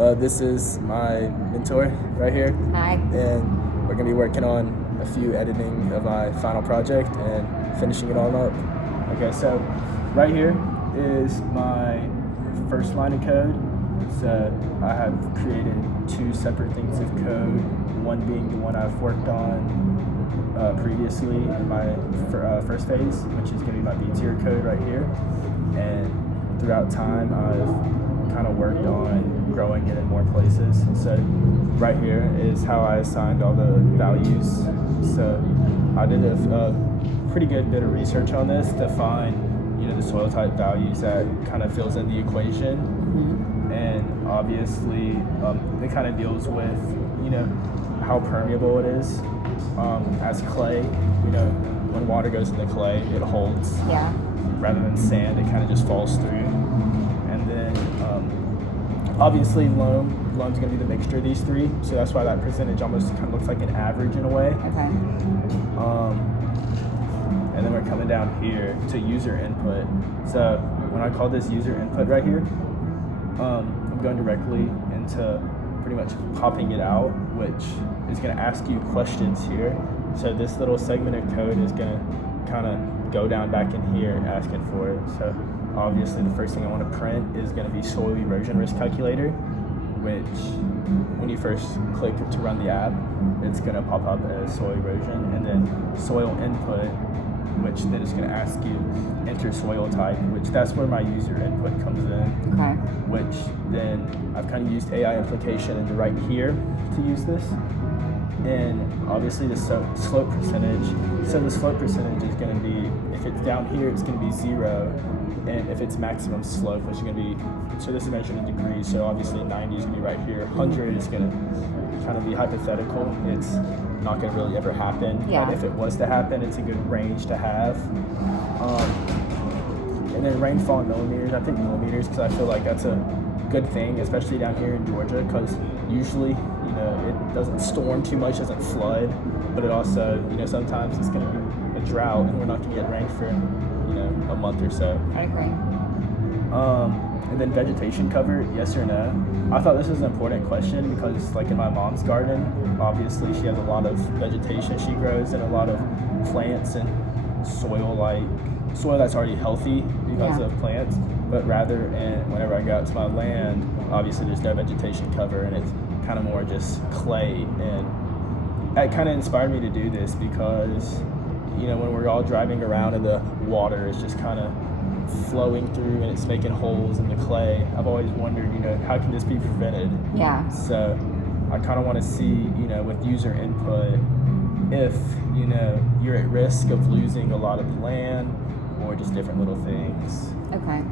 This is my mentor right here, Hi. and we're going to be working on a few editing of my final project and finishing it all up. Okay, so right here is my first line of code. So I have created two separate things of code, one being the one I've worked on previously in my first phase, which is going to be my B-tier code right here. And throughout time, I've kind of worked on growing it in more places. So right here is how I assigned all the values. So I did a pretty good bit of research on this to find, the soil type values that kind of fills in the equation. Mm-hmm. And obviously, it kind of deals with, how permeable it is. As clay, when water goes into clay, it holds. Yeah. Rather than sand, it kind of just falls through. And then, obviously, loam's going to be the mixture of these three, so that's why that percentage almost kind of looks like an average in a way. Okay. And then we're coming down here to user input. So when I call this user input right here, I'm going directly into pretty much popping it out, which is going to ask you questions here. So this little segment of code is going to kind of go down back in here asking for it. So obviously the first thing I want to print is going to be soil erosion risk calculator, which when you first click to run the app, it's going to pop up as soil erosion, and then soil input, which then is going to ask you enter soil type, which that's where my user input comes in. Okay. Which then I've kind of used AI implication into right here to use this. And obviously the slope percentage. So the slope percentage is going to be, if it's down here, it's going to be 0. And if it's maximum slope, which is going to be, so this is measured in degrees, so obviously 90 is going to be right here. 100 is going to kind of be hypothetical. It's not going to really ever happen. Yeah. But if it was to happen, it's a good range to have. And then rainfall in millimeters. I think millimeters because I feel like that's a good thing, especially down here in Georgia, because usually, it doesn't storm too much, doesn't flood, but it also, sometimes it's going to be a drought and we're not going to get rain for, a month or so. I agree. And then vegetation cover, yes or no? I thought this was an important question because, like in my mom's garden, obviously she has a lot of vegetation she grows and a lot of plants and soil that's already healthy because of plants. But whenever I go out to my land, obviously there's no vegetation cover and it's kind of more just clay. And that kind of inspired me to do this because, when we're all driving around and the water is just kind of flowing through and it's making holes in the clay, I've always wondered, how can this be prevented? Yeah. So I kind of want to see, with user input, if, you're at risk of losing a lot of the land or just different little things. Okay.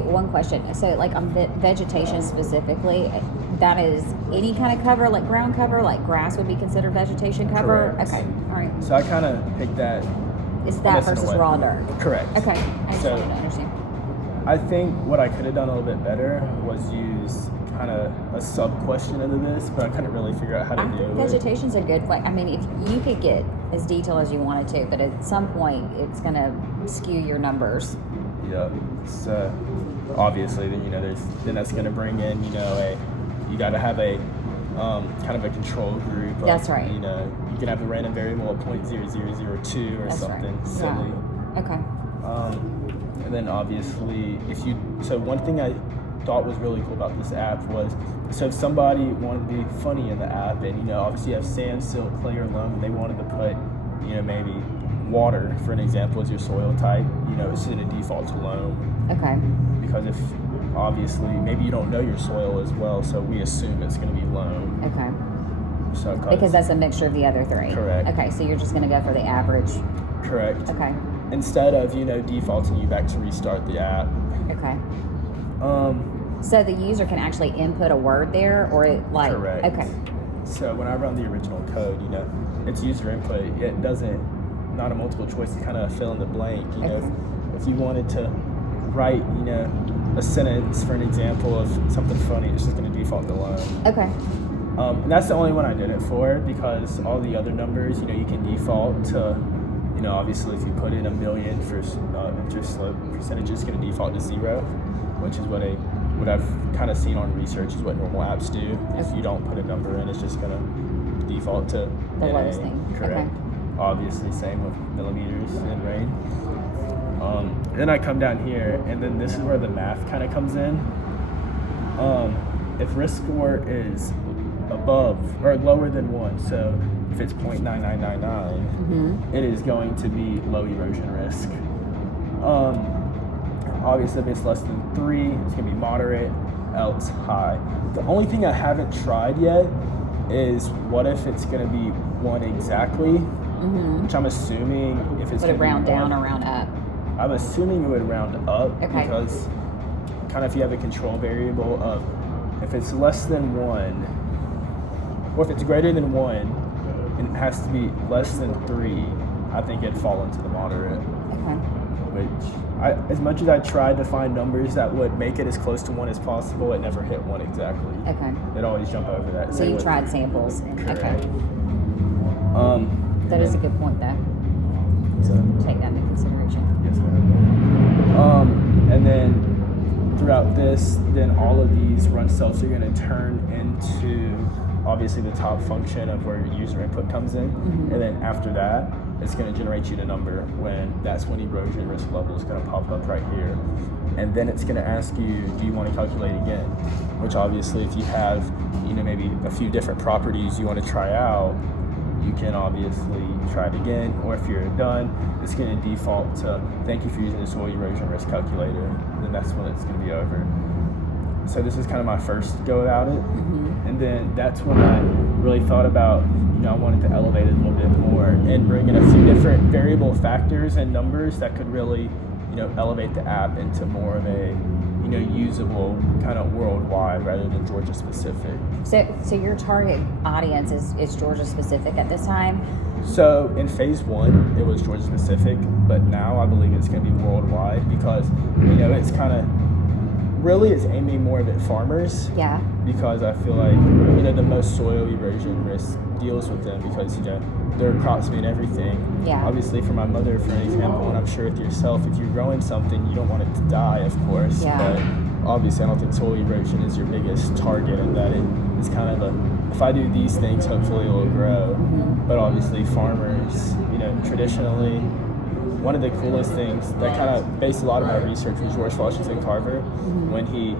One question. So, like on vegetation specifically, that is any kind of cover, like ground cover, like grass would be considered vegetation cover? Correct. Okay. All right. So I kind of picked that. It's that versus raw dirt. Correct. Okay. I just wanted to understand. I think what I could have done a little bit better was use kind of a sub-question into this, but I couldn't really figure out how to do it. Vegetation's a good way. I mean, if you could get as detailed as you wanted to, but at some point it's going to skew your numbers. Yep. So obviously, then that's going to bring in, you got to have a kind of a control group. That's right. You can have a random variable of 0.0002 or that's something right. silly. Yeah. Okay. And then obviously, so one thing I thought was really cool about this app was, so if somebody wanted to be funny in the app and, obviously you have sand, silt, clay, or loam, and they wanted to put, maybe water, for an example, as your soil type, it's going to default to loam. Okay. Because if, obviously, maybe you don't know your soil as well, so we assume it's going to be loam. Okay. So because that's a mixture of the other three. Correct. Okay, so you're just going to go for the average. Correct. Okay. Instead of, defaulting you back to restart the app. Okay. So the user can actually input a word there, or Correct. Okay. So when I run the original code, it's user input. It doesn't, not a multiple choice to kind of fill in the blank. If you wanted to write, a sentence for an example of something funny, it's just going to default to loam. Okay. And that's the only one I did it for, because all the other numbers, you can default to, obviously if you put in 1 million for interest slope percentage, it's going to default to 0, which is what a what I've kind of seen on research is what normal apps do. If you don't put a number in, it's just going to default to The NA. lowest thing. Correct. Okay. Obviously, same with millimeters and rain. Then I come down here, and then this is where the math kind of comes in. If risk score is above or lower than 1, so if it's 0.9999, it is going to be low erosion risk. Obviously, if it's less than 3, it's going to be moderate, else high. The only thing I haven't tried yet is what if it's going to be 1 exactly, which I'm assuming if it's Would going it to round be down 1, or round up? I'm assuming it would round up Okay. because kind of if you have a control variable of if it's less than 1, or if it's greater than 1, and it has to be less than 3, I think it'd fall into the moderate. Okay. Which, as much as I tried to find numbers that would make it as close to 1 as possible, it never hit 1 exactly. Okay. It always jump over that. So Same you with- tried samples. Correct. Okay. That and is a then- good point, though. so- Take that into consideration. Yes, ma'am. And then throughout this, then all of these run cells are going to turn into obviously the top function of where your user input comes in. And then after that, it's going to generate you the number that's when erosion risk level is going to pop up right here. And then it's going to ask you, do you want to calculate again? Which obviously if you have, maybe a few different properties you want to try out, you can obviously try it again, or if you're done, it's going to default to thank you for using the soil erosion risk calculator, and then that's when it's going to be over. So this is kind of my first go at it, and then that's when I really thought about, I wanted to elevate it a little bit more and bring in a few different variable factors and numbers that could really, elevate the app into more of a, usable kind of worldwide rather than Georgia specific. So your target audience is Georgia specific at this time? So in phase 1, it was Georgia specific, but now I believe it's going to be worldwide because, it's kind of really is aiming more at farmers. Yeah. Because I feel like, the most soil erosion risk deals with them because, their crops mean everything. Yeah. Obviously for my mother, for example, and I'm sure with yourself, if you're growing something, you don't want it to die, of course. Yeah. But obviously I don't think soil erosion is your biggest target, and that it is kind of if I do these things, hopefully it will grow. But obviously farmers, traditionally, one of the coolest things that kind of based a lot of my research was George Washington Carver when he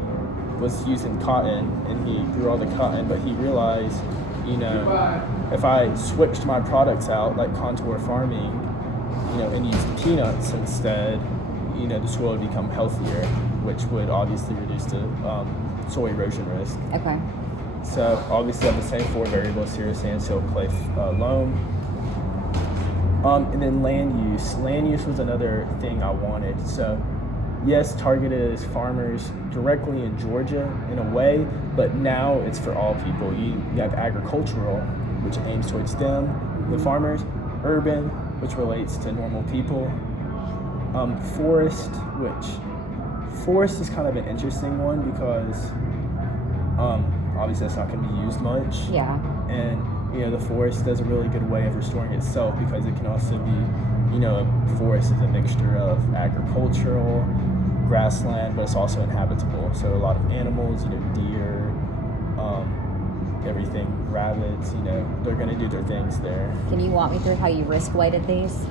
was using cotton and he grew all the cotton, but he realized, if I switched my products out like contour farming, and used peanuts instead, the soil would become healthier, which would obviously reduce the soil erosion risk. Okay. So obviously I have the same 4 variables here: sand, silt, clay, loam. And then land use. Land use was another thing I wanted. So yes, targeted as farmers directly in Georgia in a way, but now it's for all people. You have agricultural, which aims towards them, the farmers, urban, which relates to normal people, forest, which forest is kind of an interesting one because obviously that's not going to be used much. Yeah. And the forest does a really good way of restoring itself because it can also be, a forest is a mixture of agricultural, grassland, but it's also inhabitable. So a lot of animals, deer, everything, rabbits, they're going to do their things there. Can you walk me through how you risk weighted these?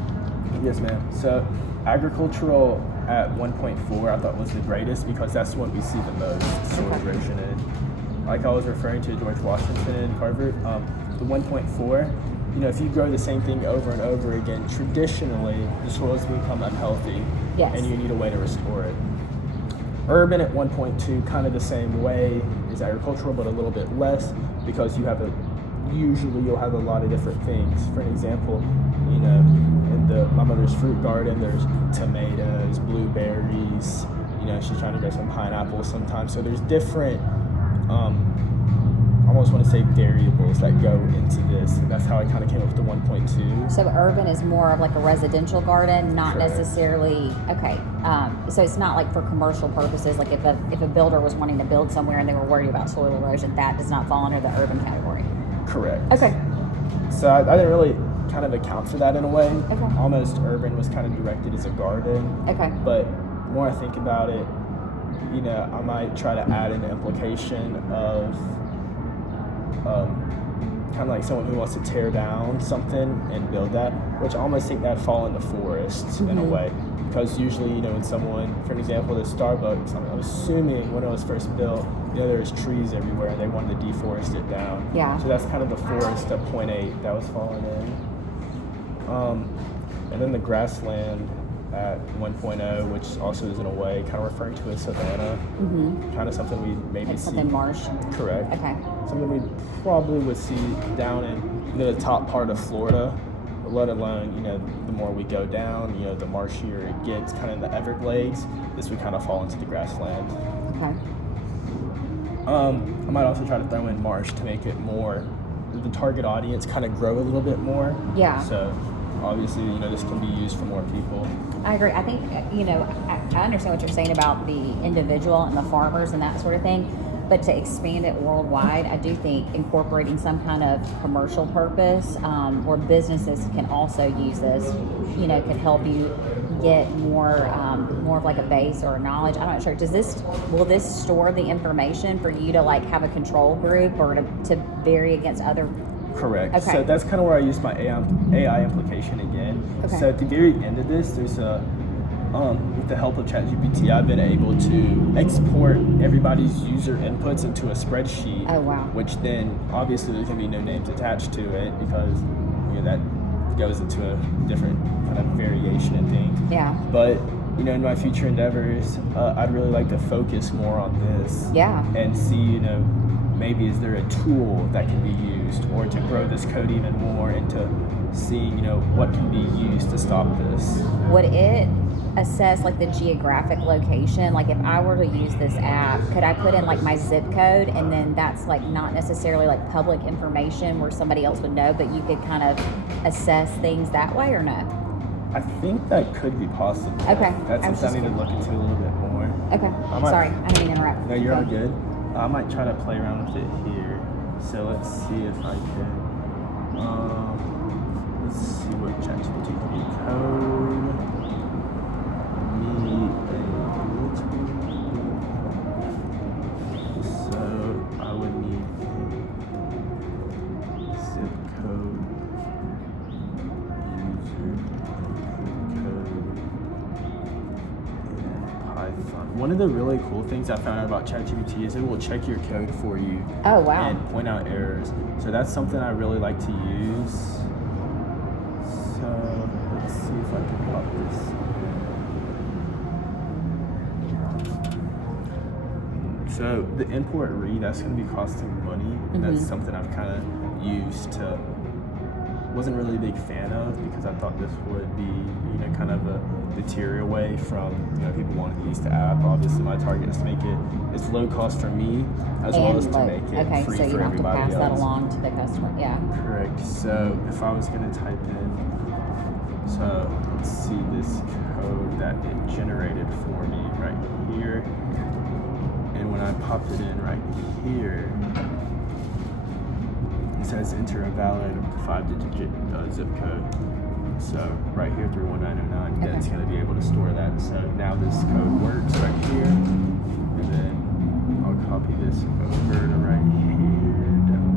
Yes, ma'am. So agricultural at 1.4 I thought was the greatest because that's what we see the most soil erosion in. Like I was referring to George Washington and Carver, the 1.4, if you grow the same thing over and over again, traditionally the soils become unhealthy. Yes. And you need a way to restore it. Urban at 1.2, kind of the same way as agricultural, but a little bit less because usually you'll have a lot of different things. For an example, in my mother's fruit garden, there's tomatoes, blueberries, she's trying to grow some pineapples sometimes. So there's different, I almost want to say variables that go into this. And that's how I kind of came up with the 1.2. So urban is more of like a residential garden, not Correct. necessarily, okay. So it's not like for commercial purposes, like if a builder was wanting to build somewhere and they were worried about soil erosion, that does not fall under the urban category. Correct. Okay. So I didn't really kind of account for that in a way. Okay. Almost urban was kind of directed as a garden. Okay. But the more I think about it, you know, I might try to add an implication of kind of like someone who wants to tear down something and build that, which I almost think that'd fall into forests in a way. Because usually, you know, when someone, for an example, the Starbucks, I'm assuming when it was first built, you know, there was trees everywhere and they wanted to deforest it down. Yeah. So that's kind of the forest at point 8 that was falling in. And then the grassland at 1.0, which also is in a way kind of referring to a savanna, kind of something we maybe Like see. something marsh. Correct. Okay. Something we probably would see down in, you know, the top part of Florida, let alone, you know, the more we go down, you know, the marshier it gets, kind of in the Everglades. This would kind of fall into the grassland. Okay. I might also try to throw in marsh to make it more, the target audience kind of grow a little bit more. Yeah. So obviously, you know, this can be used for more people. I agree. I think, you know, I understand what you're saying about the individual and the farmers and that sort of thing, but to expand it worldwide, I do think incorporating some kind of commercial purpose or businesses can also use this, you know, can help you get more of like a base or a knowledge. I'm not sure. Will this store the information for you to like have a control group or to vary against other? Correct. Okay. So that's kind of where I use my AI implication again. Okay. So at the very end of this, there's a, with the help of ChatGPT, I've been able to export everybody's user inputs into a spreadsheet. Oh, wow. Which then, obviously, there can be no names attached to it because, you know, that goes into a different kind of variation in things. Yeah. But, you know, in my future endeavors, I'd really like to focus more on this. Yeah. And see, you know, maybe is there a tool that can be used, or to grow this code even more into seeing, you know, what can be used to stop this. Would it assess like the geographic location? Like if I were to use this app, could I put in like my zip code and then that's like not necessarily like public information where somebody else would know, but you could kind of assess things that way or no? I think that could be possible. Okay. That's something I need to look into a little bit more. Okay. Sorry, I didn't mean to interrupt. No, you're all good. I might try to play around with it here. So let's see if I can. Let's see what ChatGPT can be. Code me a so I would need zip code, user code, and Python. One of the really cool things I found out about ChatGPT is it will check your code for you. Oh, wow. And point out errors. So that's something I really like to use. So let's see if I can pop this. So the import read, that's going to be costing money. And that's something I've kind of used to, wasn't really a big fan of because I thought this would be, you know, kind of a deteriorate away from, you know, people wanting to use the app. Obviously my target is to make it as low cost for me as well as to make it free so you for don't have to everybody pass that else. along to the customer. Yeah. Correct. So if I was going to type in, so let's see this code that it generated for me right here. And when I popped it in right here, it says enter a valid 5-digit zip code. So right here through 1909, then it's going to be able to store that. So now this code works right here. And then I'll copy this over to right here, down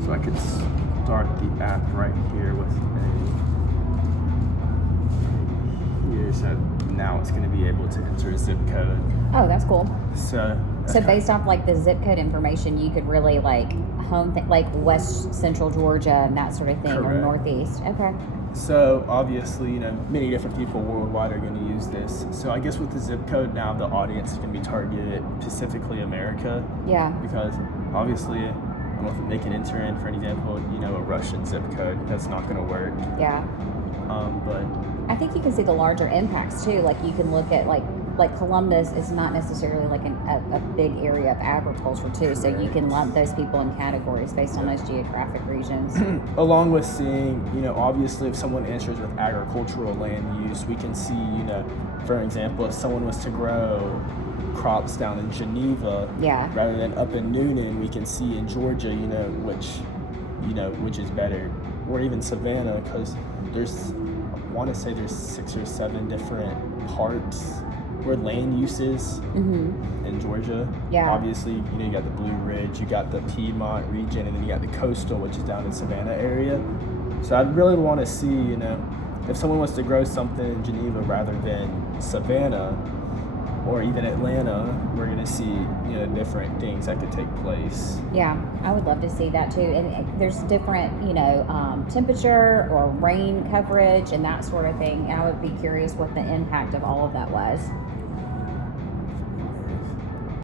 here. So I could start the app right here with here. So now it's going to be able to enter a zip code. Oh, that's cool. So based off like the zip code information, you could really like home like West Central Georgia and that sort of thing, or Correct. Northeast. Okay. So obviously, you know, many different people worldwide are going to use this. So I guess with the zip code now, the audience is going to be targeted specifically America. Yeah. Because obviously, I don't know if they can enter in, for an example, you know, a Russian zip code. That's not going to work. Yeah. But I think you can see the larger impacts too. Like you can look at like Columbus is not necessarily like a big area of agriculture too. So you can lump those people in categories based on those geographic regions. along with seeing, you know, obviously if someone answers with agricultural land use, we can see, you know, for example, if someone was to grow crops down in Geneva, Yeah. rather than up in Noonan, we can see in Georgia, you know, which is better, or even Savannah, because there's want to say there's 6 or 7 different parts or land uses in Georgia. Yeah. Obviously, you got the Blue Ridge, you got the Piedmont region, and then you got the coastal, which is down in Savannah area. So I'd really want to see, if someone wants to grow something in Geneva rather than Savannah or even Atlanta, we're going to see, different things that could take place. Yeah, I would love to see that too. And there's different, temperature or rain coverage and that sort of thing. I would be curious what the impact of all of that was.